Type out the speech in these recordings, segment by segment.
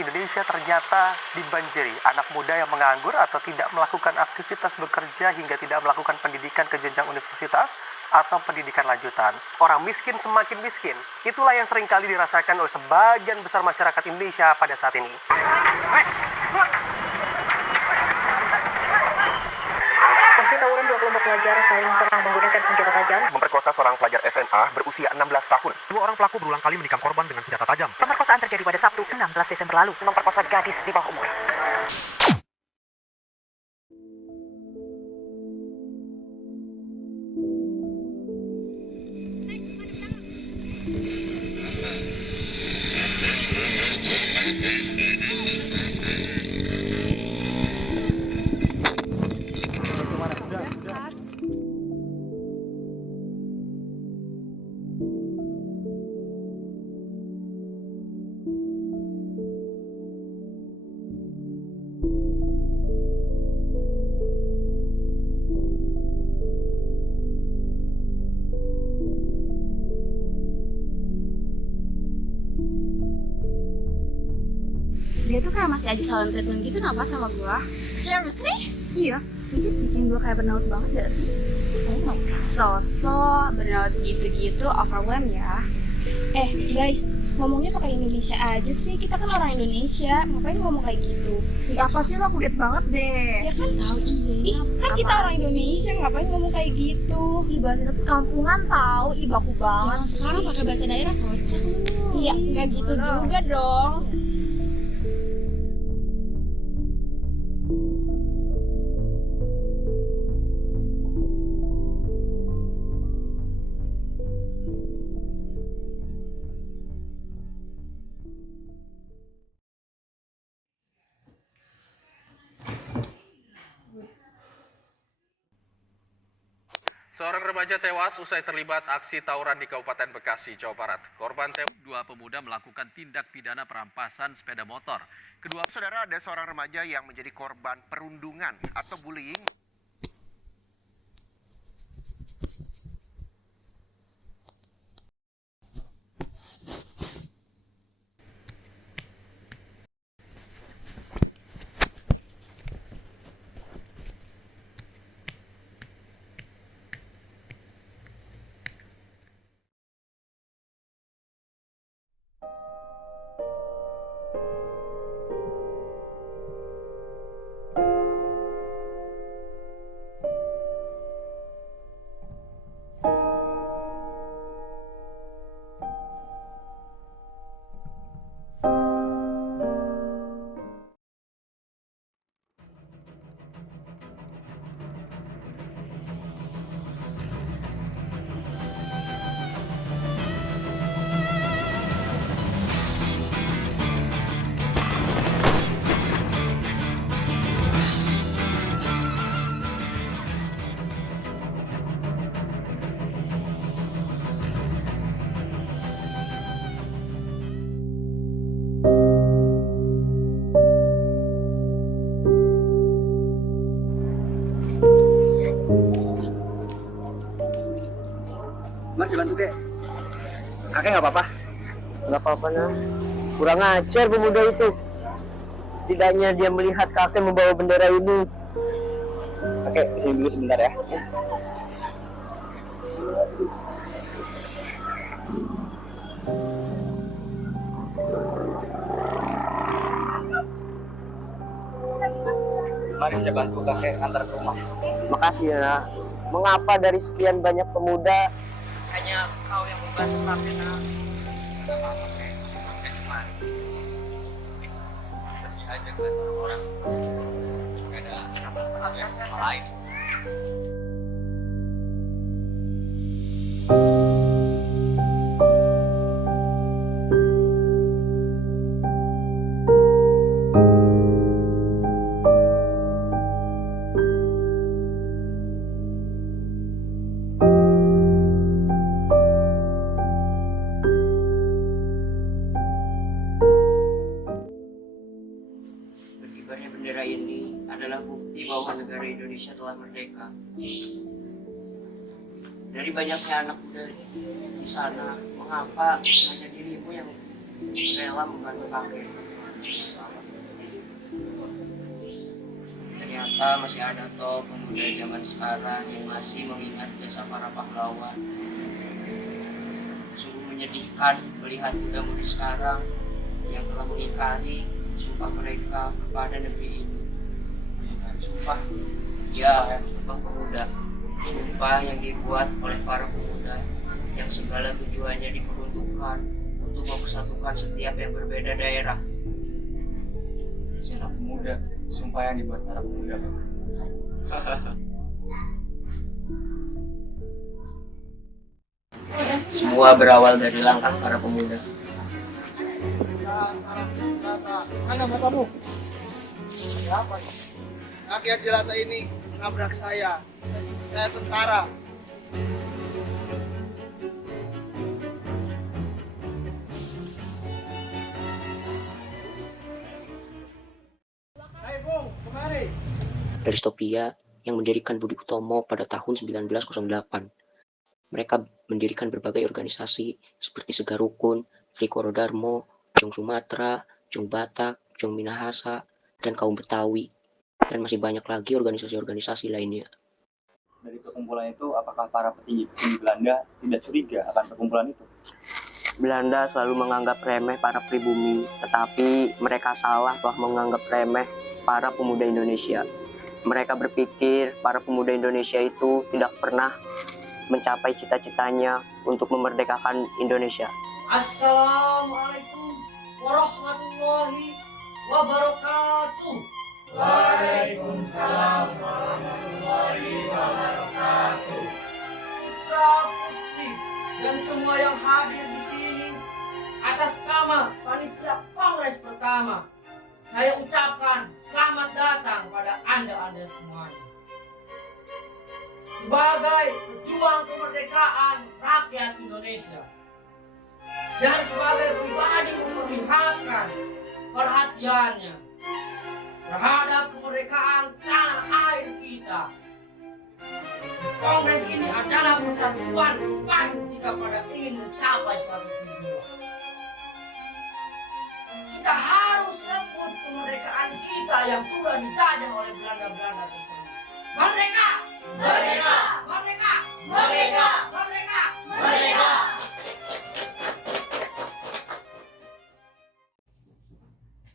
Indonesia ternyata dibanjiri anak muda yang menganggur atau tidak melakukan aktivitas bekerja hingga tidak melakukan pendidikan ke jenjang universitas atau pendidikan lanjutan. Orang miskin semakin miskin. Itulah yang seringkali dirasakan oleh sebagian besar masyarakat Indonesia pada saat ini. Aksi tawuran dua kelompok pelajar saling serang menggunakan senjata tajam memperkosa seorang pelajar SMA berusia 16 tahun. Dua orang pelaku berulang kali menikam korban dengan senjata tajam. Pemerkosaan terjadi pada Sabtu 16 Desember lalu. Memperkosa gadis di bawah umur. Dia tuh kayak masih aja silent treatment gitu napa sama gua. Seriously? Iya, which is bikin gua kayak burnout banget gak sih? Oh my god. Sosok burnout gitu-gitu overwhelm ya. Guys, ngomongnya pakai Indonesia aja sih. Kita kan orang Indonesia, ngapain ngomong kayak gitu? Ih, apa sih lo kudet banget deh. Ya kan tahu Ih, kan kita apaan orang sih? Indonesia, ngapain ngomong kayak gitu? Ih, bahasa itu kampungan tahu, ih baku banget. Jangan sekarang pakai bahasa daerah kocak lu. Iya, nggak gitu Udah. juga dong. Seorang remaja tewas usai terlibat aksi tawuran di Kabupaten Bekasi, Jawa Barat. Korban tewas. Dua pemuda melakukan tindak pidana perampasan sepeda motor. Kedua Saudara, ada seorang remaja yang menjadi korban perundungan atau bullying. Mas, bantu deh. Kakek nggak apa-apa? Nggak apa-apa nah. Kurang ajar pemuda itu. Setidaknya dia melihat kakek membawa bendera ini. Kakek, kesini dulu sebentar ya. Mari saya bantu kakek antar ke rumah. Makasih ya nak. Mengapa dari sekian banyak pemuda Hanya kau yang membantu kakek nak. Tidak apa-apa kakek. Kakek kemari. Sedih aja kan orang. Gak ada yang lain. berkibarnya bendera ini adalah bukti bahwa negara Indonesia telah merdeka. Dari banyaknya anak muda di sana, mengapa hanya dirimu yang rela membantu kakek? ternyata masih ada toh pemuda zaman sekarang yang masih mengingat jasa para pahlawan. Sungguh menyedihkan melihat muda-mudi sekarang yang telah mengingkari sumpah mereka kepada negeri ini. Sumpah, ya, sumpah pemuda. Sumpah yang dibuat oleh para pemuda yang segala tujuannya diperuntukkan untuk mempersatukan setiap yang berbeda daerah. Anak pemuda, sumpah yang dibuat para pemuda. Semua berawal dari langkah para pemuda. Mana matamu? Siapa ini? Rakyat jelata ini menabrak saya. Saya tentara. Hai Bung, kemari. Aristopia yang mendirikan Budi Utomo pada tahun 1908. Mereka mendirikan berbagai organisasi seperti Sega Rukun, Frikoro Darmo, Jong Sumatera, Jong Batak, Jong Minahasa, dan Kaum Betawi. Dan masih banyak lagi organisasi-organisasi lainnya. Dari perkumpulan itu, apakah para petinggi Belanda tidak curiga akan perkumpulan itu? Belanda selalu menganggap remeh para pribumi, tetapi mereka salah telah menganggap remeh para pemuda Indonesia. Mereka berpikir para pemuda Indonesia itu tidak pernah mencapai cita-citanya untuk memerdekakan Indonesia. Assalamualaikum warahmatullahi wabarakatuh. Waalaikumsalam warahmatullahi wabarakatuh. Putra putri dan semua yang hadir di sini, atas nama panitia kongres pertama, saya ucapkan selamat datang pada Anda semuanya. Sebagai pejuang kemerdekaan rakyat Indonesia dan sebagai pribadi memperlihatkan perhatiannya terhadap kemerdekaan tanah air kita, Kongres ini adalah persatuan padu jika pada ingin mencapai suatu tujuan. Kita harus rebut kemerdekaan kita yang sudah dijajah oleh Belanda-Belanda tersebut. Merdeka! Merdeka! Merdeka! Merdeka! Merdeka! Merdeka!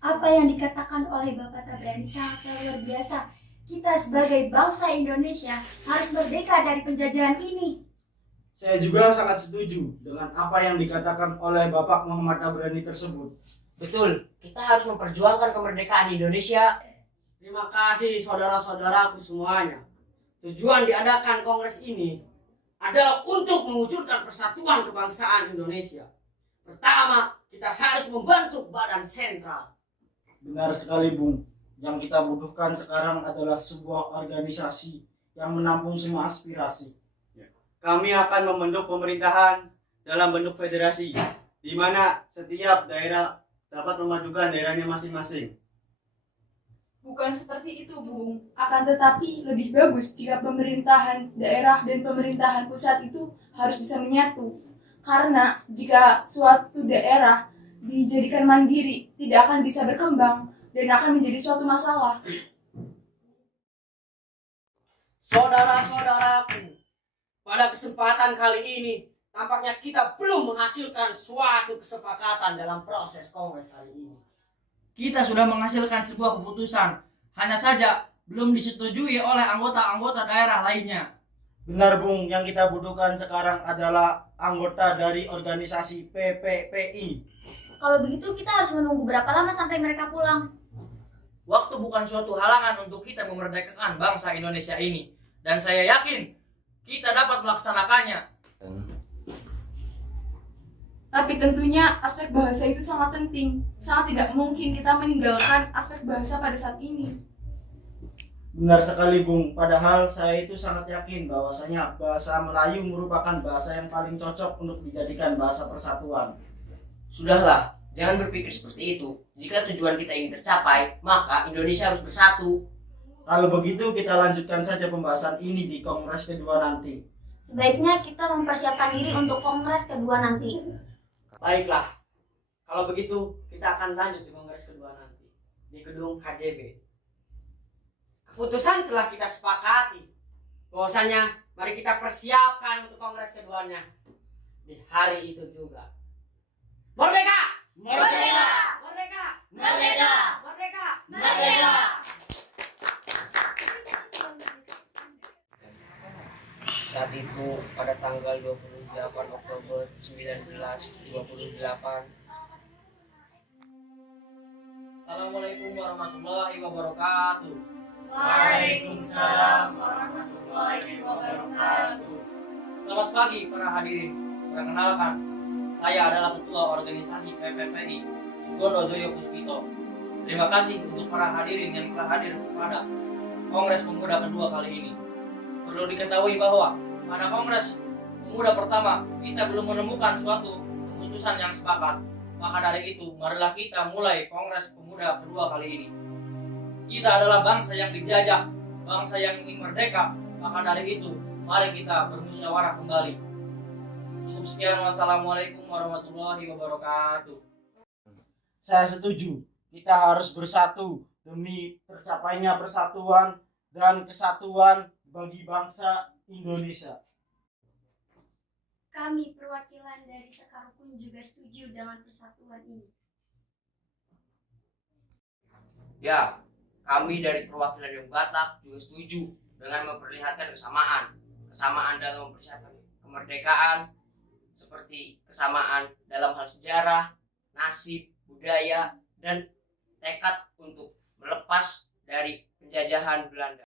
Apa yang dikatakan oleh Bapak Tabrani sangat luar biasa. Kita sebagai bangsa Indonesia harus merdeka dari penjajahan ini. Saya juga sangat setuju dengan apa yang dikatakan oleh Bapak Muhammad Tabrani tersebut. Betul, kita harus memperjuangkan kemerdekaan Indonesia. Terima kasih saudara-saudaraku semuanya. Tujuan diadakan kongres ini adalah untuk mewujudkan persatuan kebangsaan Indonesia. Pertama, kita harus membentuk badan sentral. Benar sekali, Bung. Yang kita butuhkan sekarang adalah sebuah organisasi yang menampung semua aspirasi. Kami akan membentuk pemerintahan dalam bentuk federasi, di mana setiap daerah dapat memajukan daerahnya masing-masing. Bukan seperti itu, Bung. Akan tetapi lebih bagus jika pemerintahan daerah dan pemerintahan pusat itu harus bisa menyatu. Karena jika suatu daerah dijadikan mandiri, tidak akan bisa berkembang dan akan menjadi suatu masalah. Saudara-saudaraku, pada kesempatan kali ini, tampaknya kita belum menghasilkan suatu kesepakatan dalam proses kongres kali ini. Kita sudah menghasilkan sebuah keputusan, hanya saja belum disetujui oleh anggota-anggota daerah lainnya. Benar, Bung. Yang kita butuhkan sekarang adalah anggota dari organisasi PPPI. Kalau begitu kita harus menunggu berapa lama sampai mereka pulang? Waktu bukan suatu halangan untuk kita memerdekakan bangsa Indonesia ini. Dan saya yakin kita dapat melaksanakannya. Tapi tentunya aspek bahasa itu sangat penting. Sangat tidak mungkin kita meninggalkan aspek bahasa pada saat ini. Benar sekali, Bung. Padahal saya itu sangat yakin bahwasanya bahasa Melayu merupakan bahasa yang paling cocok untuk dijadikan bahasa persatuan. Sudahlah, jangan berpikir seperti itu. Jika tujuan kita ingin tercapai, maka Indonesia harus bersatu. Kalau begitu kita lanjutkan saja pembahasan ini di kongres kedua nanti. Sebaiknya kita mempersiapkan diri untuk kongres kedua nanti. Baiklah, kalau begitu kita akan lanjut di kongres kedua nanti di gedung KJB. keputusan telah kita sepakati. Bahwasanya mari kita persiapkan untuk kongres keduanya di hari itu juga. Merdeka! Merdeka! Merdeka! Merdeka! Merdeka! Merdeka! Saat itu pada tanggal 28 Oktober 1928. Assalamualaikum warahmatullahi wabarakatuh. Waalaikumsalam warahmatullahi wabarakatuh. Selamat pagi para hadirin. Perkenalkan, saya adalah Ketua Organisasi PPPI, Sugondo Joyo Puspito. Terima kasih untuk para hadirin yang telah hadir pada Kongres Pemuda kedua kali ini. Perlu diketahui bahwa pada Kongres Pemuda pertama, kita belum menemukan suatu keputusan yang sepakat. Maka dari itu, marilah kita mulai Kongres Pemuda kedua kali ini. Kita adalah bangsa yang dijajah, bangsa yang ingin merdeka. Maka dari itu, mari kita bermusyawarah kembali. Cukup sekian, wassalamualaikum warahmatullahi wabarakatuh. Saya setuju. Kita harus bersatu demi tercapainya persatuan dan kesatuan bagi bangsa Indonesia. Kami perwakilan dari Sekarukun juga setuju dengan persatuan ini. Ya, kami dari perwakilan yang Batak juga setuju dengan memperlihatkan kesamaan dalam mempersiapkan kemerdekaan, seperti kesamaan dalam hal sejarah, nasib, budaya, dan tekad untuk melepas dari penjajahan Belanda.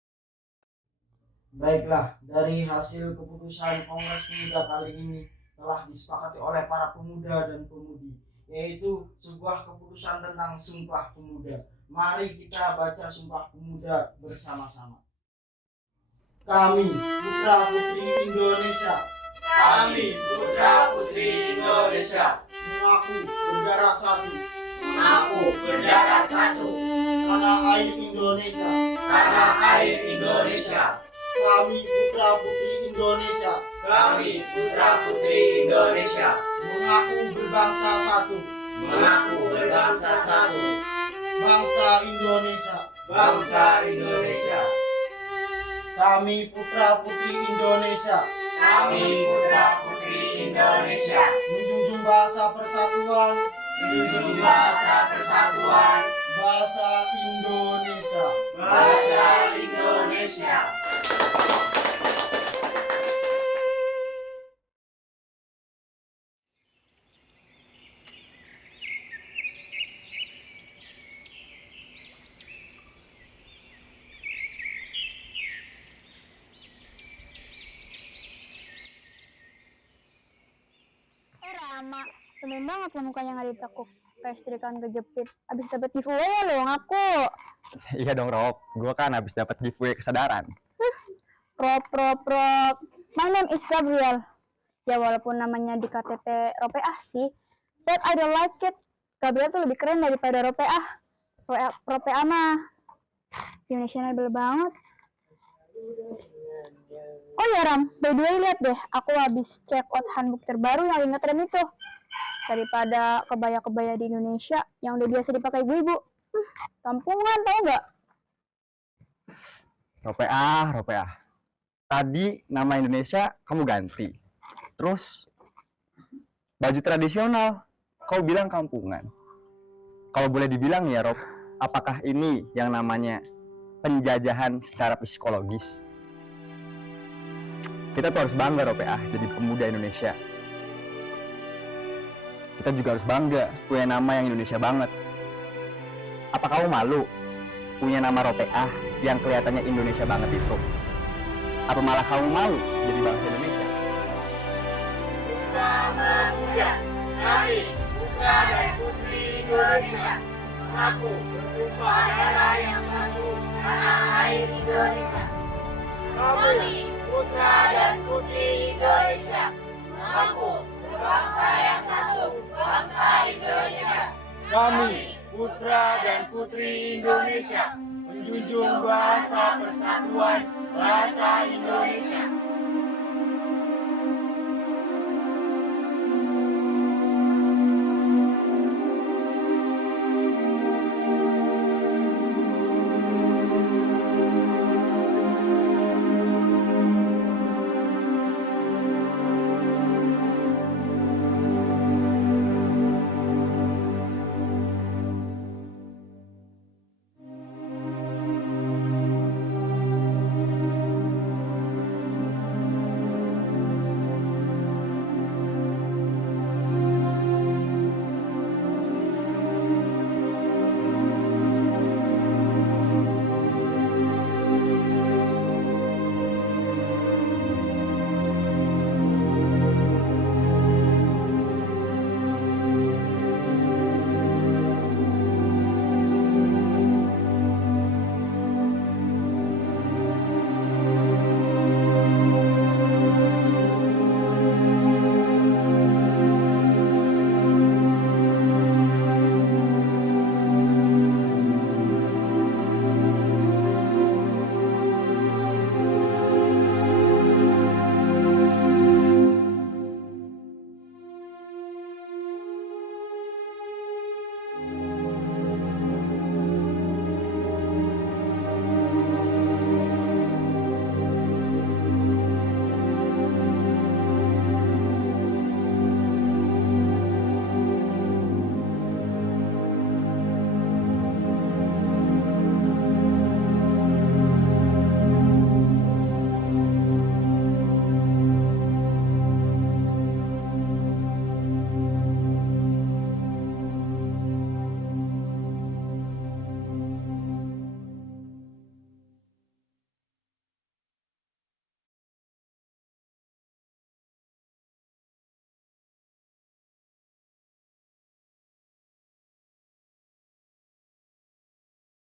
Baiklah, dari hasil keputusan Kongres Pemuda kali ini telah disepakati oleh para pemuda dan pemudi, yaitu sebuah keputusan tentang Sumpah Pemuda. Mari kita baca Sumpah Pemuda bersama-sama. Kami, putra-putri Indonesia. Kami, putra-putri Indonesia, Mengaku berdarah satu. mengaku berdarah satu. Tanah air Indonesia. Tanah air Indonesia. Kami, putra-putri Indonesia. Kami, putra-putri Indonesia, Mengaku berbangsa satu. mengaku berbangsa satu. Bangsa Indonesia. Bangsa Indonesia. Kami, putra-putri Indonesia. Kami, putra-putri Indonesia, Menjunjung bahasa persatuan. menjunjung bahasa persatuan. Bahasa Indonesia. Bahasa Indonesia. Rama, temen banget lo mukanya nggak ditekuk. Kayak setrikaan kejepit. Abis dapet giveaway ya lo, ngaku. Iya dong Rob, gue kan habis dapat giveaway kesadaran. Rob. My name is Gabriel. Ya walaupun namanya di KTP Ropeah sih, but I don't like it. Gabriel tuh lebih keren daripada Ropeah. Ropeah mah fashionable banget. Oh ya Ram, by the way lihat deh, aku habis check out handbook terbaru yang lagi ngetren itu. Daripada kebaya-kebaya di Indonesia yang udah biasa dipakai ibu-ibu. Kampungan tau nggak? Ropeah. Tadi nama Indonesia kamu ganti. Terus baju tradisional kau bilang kampungan. Kalau boleh dibilang ya Rob, apakah ini yang namanya penjajahan secara psikologis? Kita tuh harus bangga Ropeah jadi pemuda Indonesia. Kita juga harus bangga punya nama yang Indonesia banget. Apa kamu malu punya nama Ropeah yang kelihatannya Indonesia banget itu? Apa malah kamu malu jadi bangsa Indonesia? Pemuda, kami putra dan putri Indonesia, mengaku bertumpah darah yang satu, tanah air Indonesia. Kami putra dan putri Indonesia, mengaku berbangsa yang satu, bangsa Indonesia. Kami, putra dan putri Indonesia, menjunjung bahasa persatuan, bahasa Indonesia.